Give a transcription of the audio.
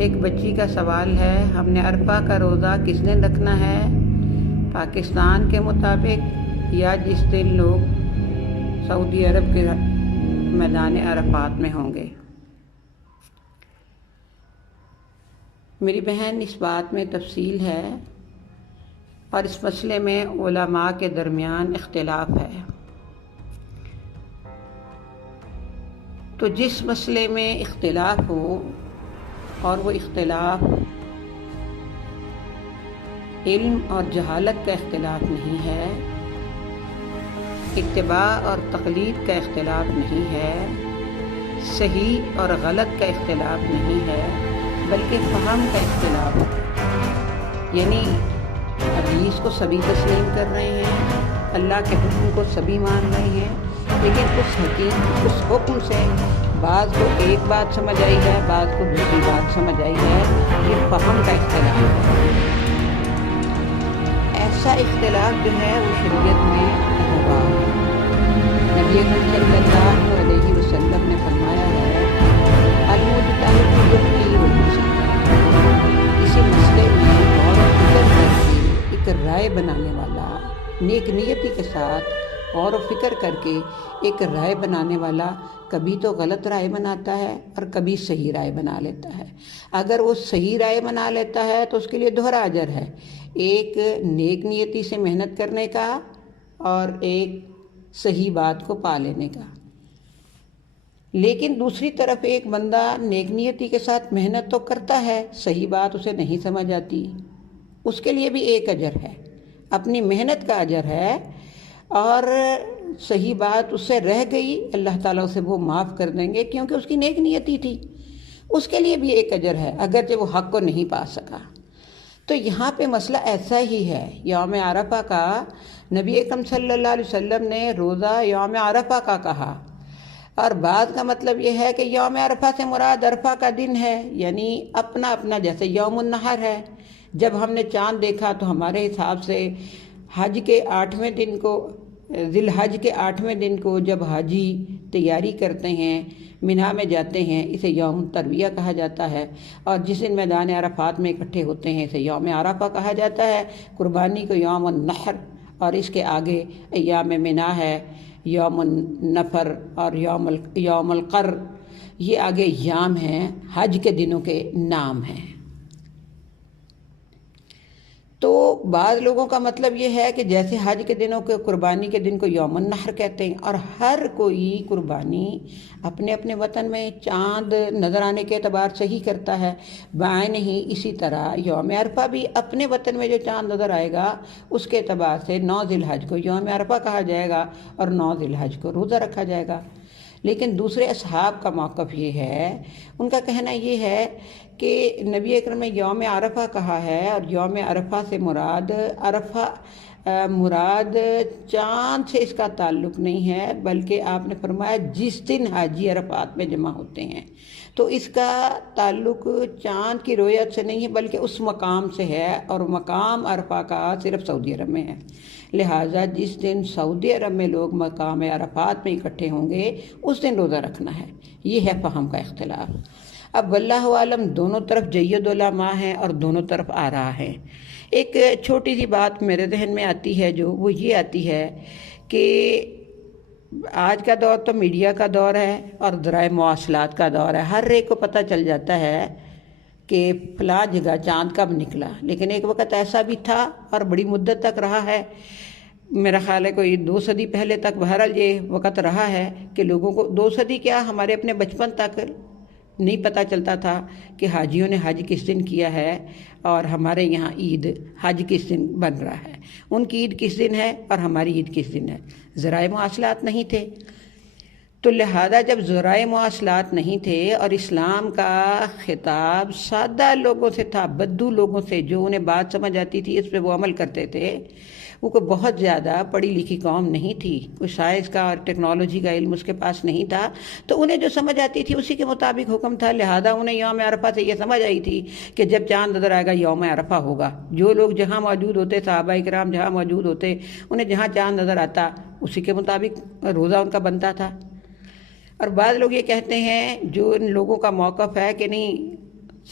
ایک بچی کا سوال ہے، ہم نے عرفہ کا روزہ کس دن رکھنا ہے؟ پاکستان کے مطابق یا جس دن لوگ سعودی عرب کے میدان عرفات میں ہوں گے؟ میری بہن، اس بات میں تفصیل ہے اور اس مسئلے میں علماء کے درمیان اختلاف ہے۔ تو جس مسئلے میں اختلاف ہو اور وہ اختلاف علم اور جہالت کا اختلاف نہیں ہے، اتباع اور تقلید کا اختلاف نہیں ہے، صحیح اور غلط کا اختلاف نہیں ہے، بلکہ فہم کا اختلاف ہے۔ یعنی حدیث کو سبھی تسلیم کر رہے ہیں، اللہ کے حکم کو سبھی مان رہے ہیں، لیکن اس حکم سے بعض کو ایک بات سمجھ آئی ہے، بعض کو دوسری بات سمجھ آئی ہے۔ یہ فہم کا اختلاف ہے۔ ایسا اختلاف جو ہے وہ شریعت میں روا ہے۔ نبی اکرم صلی اللہ علیہ وسلم نے فرمایا ہے، المجتہد یخطئ ویصیب۔ کسی مسئلے میں غور و فکر کر کے ایک رائے بنانے والا، نیک نیتی کے ساتھ غور و فکر کر کے ایک رائے بنانے والا کبھی تو غلط رائے بناتا ہے اور کبھی صحیح رائے بنا لیتا ہے۔ اگر وہ صحیح رائے بنا لیتا ہے تو اس کے لیے دوہرا اجر ہے، ایک نیک نیتی سے محنت کرنے کا اور ایک صحیح بات کو پا لینے کا۔ لیکن دوسری طرف ایک بندہ نیک نیتی کے ساتھ محنت تو کرتا ہے، صحیح بات اسے نہیں سمجھ آتی، اس کے لیے بھی ایک اجر ہے، اپنی محنت کا اجر ہے، اور صحیح بات اس سے رہ گئی، اللہ تعالیٰ اسے وہ معاف کر دیں گے کیونکہ اس کی نیک نیتی تھی، اس کے لیے بھی ایک اجر ہے اگرچہ وہ حق کو نہیں پا سکا۔ تو یہاں پہ مسئلہ ایسا ہی ہے۔ یوم عرفہ کا نبی اکرم صلی اللہ علیہ وسلم نے روزہ یوم عرفہ کا کہا، اور بعض کا مطلب یہ ہے کہ یوم عرفہ سے مراد عرفہ کا دن ہے، یعنی اپنا اپنا، جیسے یوم النحر ہے، جب ہم نے چاند دیکھا تو ہمارے حساب سے حج کے 8ویں دن کو، ذی الحج کے 8ویں دن کو جب حاجی تیاری کرتے ہیں، مینا میں جاتے ہیں، اسے یوم ترویہ کہا جاتا ہے، اور جس دن میدان عرفات میں اکٹھے ہوتے ہیں اسے یوم عرفہ کہا جاتا ہے۔ قربانی کو یوم النحر، اور اس کے آگے ایام مینا ہے، یوم النفر اور یوم القر، یہ آگے ایام ہیں، حج کے دنوں کے نام ہیں۔ تو بعض لوگوں کا مطلب یہ ہے کہ جیسے حج کے دنوں کے قربانی کے دن کو یوم النحر کہتے ہیں، اور ہر کوئی قربانی اپنے اپنے وطن میں چاند نظر آنے کے اعتبار سے ہی کرتا ہے، بائیں نہیں۔ اسی طرح یوم عرفہ بھی اپنے وطن میں جو چاند نظر آئے گا اس کے اعتبار سے 9 ذی الحج کو یوم عرفہ کہا جائے گا اور 9 ذی الحج کو روزہ رکھا جائے گا۔ لیکن دوسرے اصحاب کا موقف یہ ہے، ان کا کہنا یہ ہے کہ نبی اکرم نے یوم عرفہ کہا ہے، اور یوم عرفہ سے مراد چاند سے اس کا تعلق نہیں ہے، بلکہ آپ نے فرمایا جس دن حاجی عرفات میں جمع ہوتے ہیں، تو اس کا تعلق چاند کی رویت سے نہیں ہے بلکہ اس مقام سے ہے، اور مقام عرفہ کا صرف سعودی عرب میں ہے۔ لہٰذا جس دن سعودی عرب میں لوگ مقام عرفات میں اکٹھے ہوں گے اس دن روزہ رکھنا ہے۔ یہ ہے فہم کا اختلاف۔ اب واللہ عالم، دونوں طرف جید علماء ہیں اور دونوں طرف آراء ہیں۔ ایک چھوٹی سی بات میرے ذہن میں آتی ہے، جو وہ یہ آتی ہے کہ آج کا دور تو میڈیا کا دور ہے اور ذرائع مواصلات کا دور ہے، ہر ایک کو پتہ چل جاتا ہے کہ فلاں جگہ چاند کب نکلا۔ لیکن ایک وقت ایسا بھی تھا اور بڑی مدت تک رہا ہے، میرا خیال ہے کوئی 2 صدی پہلے تک بہرحال یہ وقت رہا ہے کہ لوگوں کو 2 صدی کیا، ہمارے اپنے بچپن تک نہیں پتہ چلتا تھا کہ حاجیوں نے حج کس دن کیا ہے، اور ہمارے یہاں عید حج کس دن بن رہا ہے، ان کی عید کس دن ہے اور ہماری عید کس دن ہے۔ ذرائع مواصلات نہیں تھے، تو لہذا جب ذرائع مواصلات نہیں تھے اور اسلام کا خطاب سادہ لوگوں سے تھا، بدو لوگوں سے، جو انہیں بات سمجھ آتی تھی اس پہ وہ عمل کرتے تھے، وہ کوئی بہت زیادہ پڑھی لکھی قوم نہیں تھی، کوئی سائنس کا اور ٹیکنالوجی کا علم اس کے پاس نہیں تھا، تو انہیں جو سمجھ آتی تھی اسی کے مطابق حکم تھا۔ لہذا انہیں یوم عرفہ سے یہ سمجھ آئی تھی کہ جب چاند نظر آئے گا یوم عرفہ ہوگا۔ جو لوگ جہاں موجود ہوتے، صحابہ کرام جہاں موجود ہوتے، انہیں جہاں چاند نظر آتا اسی کے مطابق روزہ ان کا بنتا تھا۔ اور بعض لوگ یہ کہتے ہیں، جو ان لوگوں کا موقف ہے کہ نہیں